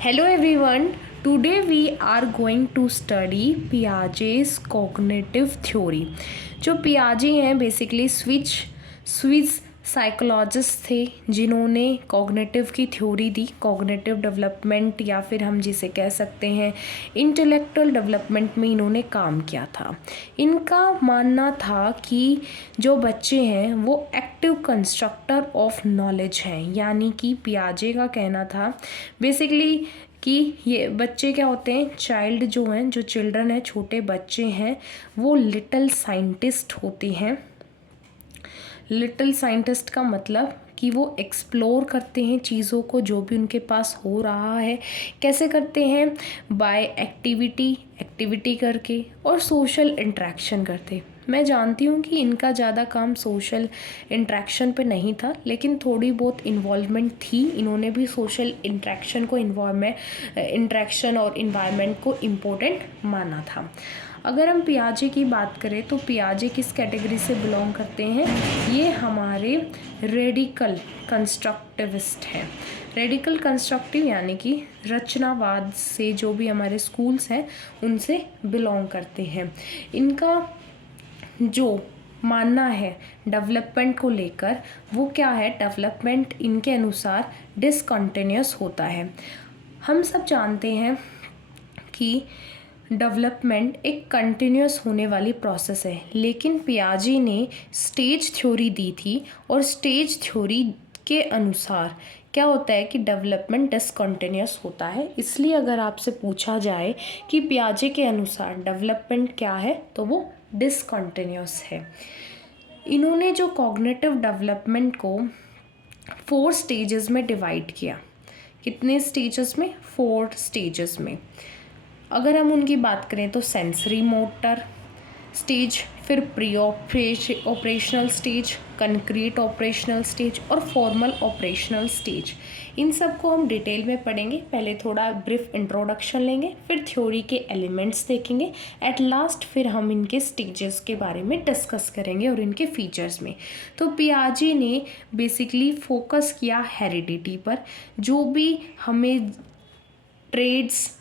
Hello everyone. Today we are going to study Piaget's cognitive theory. जो पियाजे हैं basically Swiss psychologist थे जिन्होंने cognitive की थ्योरी दी, cognitive development या फिर हम जिसे कह सकते हैं इंटेलेक्चुअल डेवलपमेंट में इन्होंने काम किया था। इनका मानना था कि जो बच्चे हैं वो एक्टिव कंस्ट्रक्टर ऑफ नॉलेज हैं, यानी कि पियाजे का कहना था बेसिकली कि ये बच्चे क्या होते हैं, चाइल्ड जो हैं, जो चिल्ड्रन है, छोटे बच्चे हैं, वो लिटिल साइंटिस्ट होते हैं। लिटिल साइंटिस्ट का मतलब कि वो एक्सप्लोर करते हैं चीज़ों को, जो भी उनके पास हो रहा है। कैसे करते हैं? बाय एक्टिविटी करके और सोशल इंटरेक्शन करते। मैं जानती हूँ कि इनका ज़्यादा काम सोशल इंटरेक्शन पे नहीं था, लेकिन थोड़ी बहुत इन्वॉल्वमेंट थी। इन्होंने भी सोशल इंटरेक्शन को इंटरेक्शन और इन्वायरमेंट को इम्पोर्टेंट माना था। अगर हम पियाजे की बात करें तो पियाजे किस कैटेगरी से बिलोंग करते हैं? ये हमारे रेडिकल कंस्ट्रक्टिविस्ट हैं। रेडिकल कंस्ट्रक्टिव यानी कि रचनावाद से जो भी हमारे स्कूल्स हैं उनसे बिलोंग करते हैं। इनका जो मानना है डेवलपमेंट को लेकर वो क्या है? डेवलपमेंट इनके अनुसार डिसकंटिन्यूअस होता है। हम सब जानते हैं कि डेवलपमेंट एक कंटिन्यूअस होने वाली प्रोसेस है, लेकिन पियाजे ने स्टेज थ्योरी दी थी और स्टेज थ्योरी के अनुसार क्या होता है कि डेवलपमेंट डिसकंटिन्यूअस होता है। इसलिए अगर आपसे पूछा जाए कि पियाजे के अनुसार डेवलपमेंट क्या है तो वो डिसकंटिन्यूअस है। इन्होंने जो कॉग्निटिव डेवलपमेंट को 4 स्टेजेस में डिवाइड किया। कितने स्टेजेस में? 4 स्टेजेस में। अगर हम उनकी बात करें तो सेंसरी मोटर स्टेज, फिर pre operational stage, concrete operational stage और फॉर्मल ऑपरेशनल स्टेज। इन सब को हम डिटेल में पढ़ेंगे। पहले थोड़ा ब्रीफ इंट्रोडक्शन लेंगे, फिर थ्योरी के एलिमेंट्स देखेंगे, एट लास्ट फिर हम इनके स्टेजेस के बारे में डिस्कस करेंगे और इनके फीचर्स में। तो पियाजे ने बेसिकली फोकस किया हेरिडिटी पर। जो भी हमें ट्रेड्स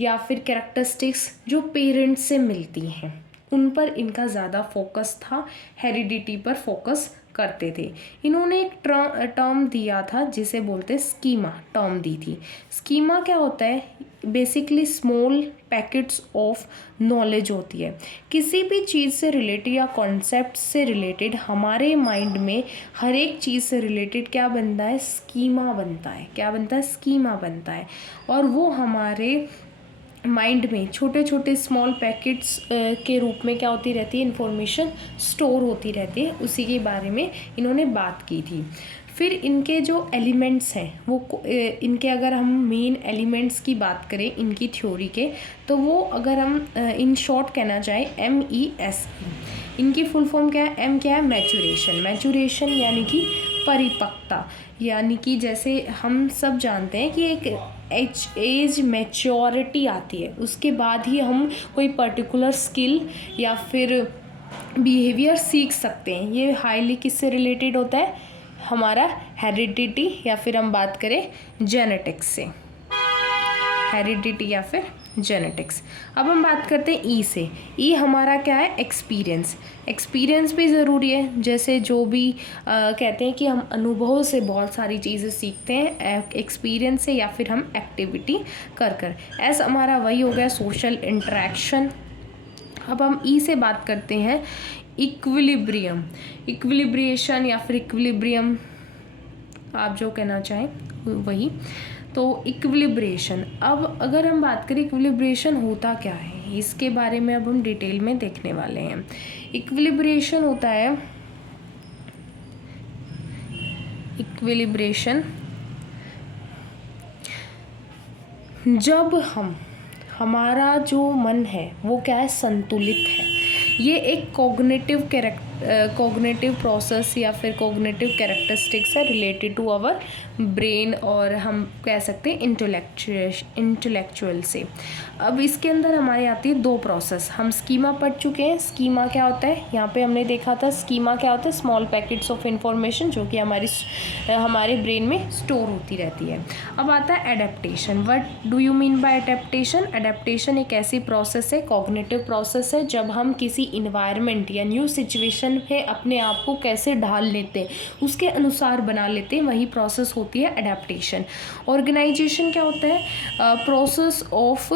या फिर कैरेक्टरिस्टिक्स जो पेरेंट्स से मिलती हैं उन पर इनका ज़्यादा फोकस था, हेरिडिटी पर फोकस करते थे। इन्होंने एक टर्म दिया था जिसे बोलते स्कीमा, टर्म दी थी। स्कीमा क्या होता है? Basically small packets of knowledge होती है। किसी भी चीज़ से रिलेटेड या कॉन्सेप्ट से रिलेटेड हमारे माइंड में हर एक चीज़ से रिलेटेड क्या बनता है? स्कीमा बनता है। क्या बनता है? स्कीमा बनता है। और वो हमारे माइंड में छोटे छोटे स्मॉल पैकेट्स के रूप में क्या होती रहती है? इन्फॉर्मेशन स्टोर होती रहती है। उसी के बारे में इन्होंने बात की थी। फिर इनके जो एलिमेंट्स हैं वो इनके अगर हम मेन एलिमेंट्स की बात करें इनकी थ्योरी के, तो वो अगर हम इन शॉर्ट कहना चाहें MES। इनकी फुल फॉर्म क्या है? M क्या है? मैचुरेशन यानी कि परिपक्वता। यानी कि जैसे हम सब जानते हैं कि एक एज मैच्योरिटी आती है, उसके बाद ही हम कोई पर्टिकुलर स्किल या फिर बिहेवियर सीख सकते हैं। ये हाईली किससे रिलेटेड होता है? हमारा हेरिडिटी या फिर हम बात करें जेनेटिक्स से। हेरिडिटी या फिर जेनेटिक्स। अब हम बात करते हैं ई से। ई हमारा क्या है? एक्सपीरियंस भी ज़रूरी है। जैसे जो भी कहते हैं कि हम अनुभव से बहुत सारी चीज़ें सीखते हैं, एक्सपीरियंस से या फिर हम एक्टिविटी कर। ऐसा हमारा वही हो गया सोशल इंटरेक्शन। अब हम ई से बात करते हैं इक्विलिब्रिएशन या फिर इक्विलिब्रियम, आप जो कहना चाहें वही। तो इक्विलिब्रेशन। अब अगर हम बात करें इक्विलिब्रेशन होता क्या है, इसके बारे में अब हम डिटेल में देखने वाले हैं। इक्विलिब्रेशन होता है, इक्विलिब्रेशन जब हमारा जो मन है वो क्या है? संतुलित है। ये एक कॉग्निटिव कॉग्निटिव प्रोसेस या फिर कॉग्निटिव कैरेक्टरिस्टिक्स है रिलेटेड टू आवर ब्रेन, और हम कह सकते हैं इंटेलेक्चुअल से। अब इसके अंदर हमारे आती है दो प्रोसेस। हम स्कीमा पढ़ चुके हैं। स्कीमा क्या होता है, यहाँ पे हमने देखा था स्कीमा क्या होता है, स्मॉल पैकेट्स ऑफ इंफॉर्मेशन जो कि हमारे ब्रेन में स्टोर होती रहती है। अब आता है adaptation. What do you mean by adaptation? Adaptation एक ऐसी प्रोसेस है, कॉग्निटिव प्रोसेस है, जब हम किसी इन्वायरमेंट या न्यू सिचुएशन में अपने आप को कैसे ढाल लेते हैं, उसके अनुसार बना लेते हैं, वही प्रोसेस होती है एडेप्टेशन। ऑर्गेनाइजेशन क्या होता है, प्रोसेस ऑफ,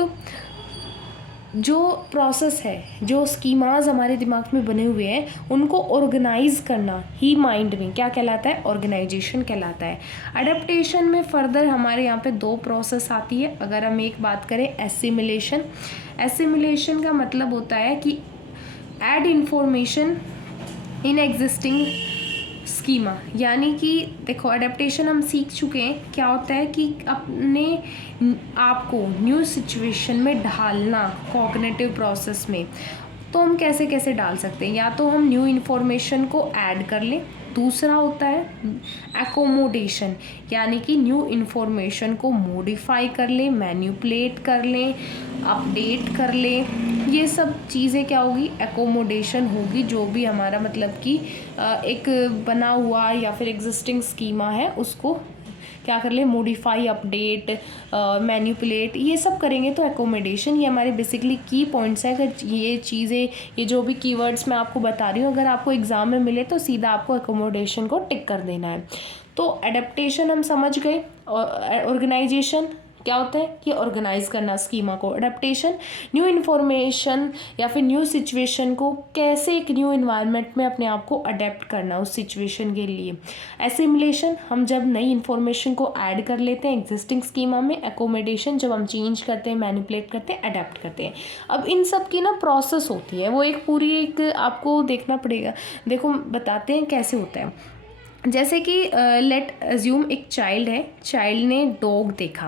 जो प्रोसेस है, जो स्कीमाज हमारे दिमाग में बने हुए हैं उनको ऑर्गेनाइज करना ही माइंड में क्या कहलाता है, ऑर्गेनाइजेशन कहलाता है। अडेप्टेशन में फर्दर हमारे यहाँ पे दो प्रोसेस आती है। अगर हम एक बात करें एसिमिलेशन, एसिमिलेशन का मतलब होता है कि add information in existing schema, यानी कि देखो अडेप्टेशन हम सीख चुके हैं, क्या होता है कि अपने आपको न्यू सिचुएशन में ढालना कॉग्निटिव प्रोसेस में। तो हम कैसे कैसे डाल सकते हैं, या तो हम न्यू इन्फॉर्मेशन को ऐड कर लें, दूसरा होता है एकोमोडेशन, यानी कि न्यू इन्फॉर्मेशन को मॉडिफाई कर लें, मैनिपुलेट कर लें, अपडेट कर लें। ये सब चीज़ें क्या होगी, एकोमोडेशन होगी। जो भी हमारा मतलब कि एक बना हुआ या फिर एग्जिस्टिंग स्कीमा है उसको क्या कर ले, मॉडिफाई, अपडेट, मैनिपुलेट, ये सब करेंगे तो एकोमोडेशन। ये हमारे बेसिकली की पॉइंट्स है। अगर ये चीज़ें, ये जो भी कीवर्ड्स मैं आपको बता रही हूँ, अगर आपको एग्जाम में मिले तो सीधा आपको एकोमोडेशन को टिक कर देना है। तो एडेप्टेशन हम समझ गए। ऑर्गेनाइजेशन क्या होता है कि ऑर्गेनाइज करना स्कीमा को। अडेप्टेशन न्यू इन्फॉर्मेशन या फिर न्यू सिचुएशन को कैसे एक न्यू इन्वायरमेंट में अपने आप को अडेप्ट करना उस सिचुएशन के लिए। एसिमिलेशन हम जब नई इन्फॉर्मेशन को ऐड कर लेते हैं एग्जिस्टिंग स्कीमा में। एकोमोडेशन जब हम चेंज करते हैं, मैनिपुलेट करते हैं, अडेप्ट करते हैं। अब इन सब की ना प्रोसेस होती है, वो एक पूरी एक आपको देखना पड़ेगा। देखो बताते हैं कैसे होता है। जैसे कि लेट अज्यूम एक चाइल्ड है, चाइल्ड ने डॉग देखा,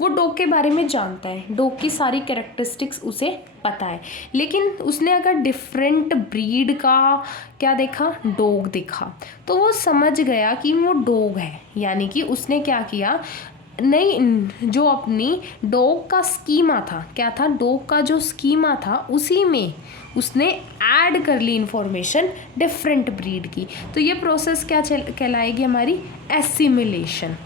वो डॉग के बारे में जानता है, डॉग की सारी कैरेक्टरिस्टिक्स उसे पता है, लेकिन उसने अगर डिफरेंट ब्रीड का क्या देखा, डॉग देखा, तो वो समझ गया कि वो डॉग है। यानी कि उसने क्या किया, नहीं, जो अपनी डॉग का स्कीमा था, क्या था, डॉग का जो स्कीमा था उसी में उसने ऐड कर ली इंफॉर्मेशन डिफरेंट ब्रीड की। तो ये प्रोसेस क्या कहलाएगी, हमारी एसिमिलेशन।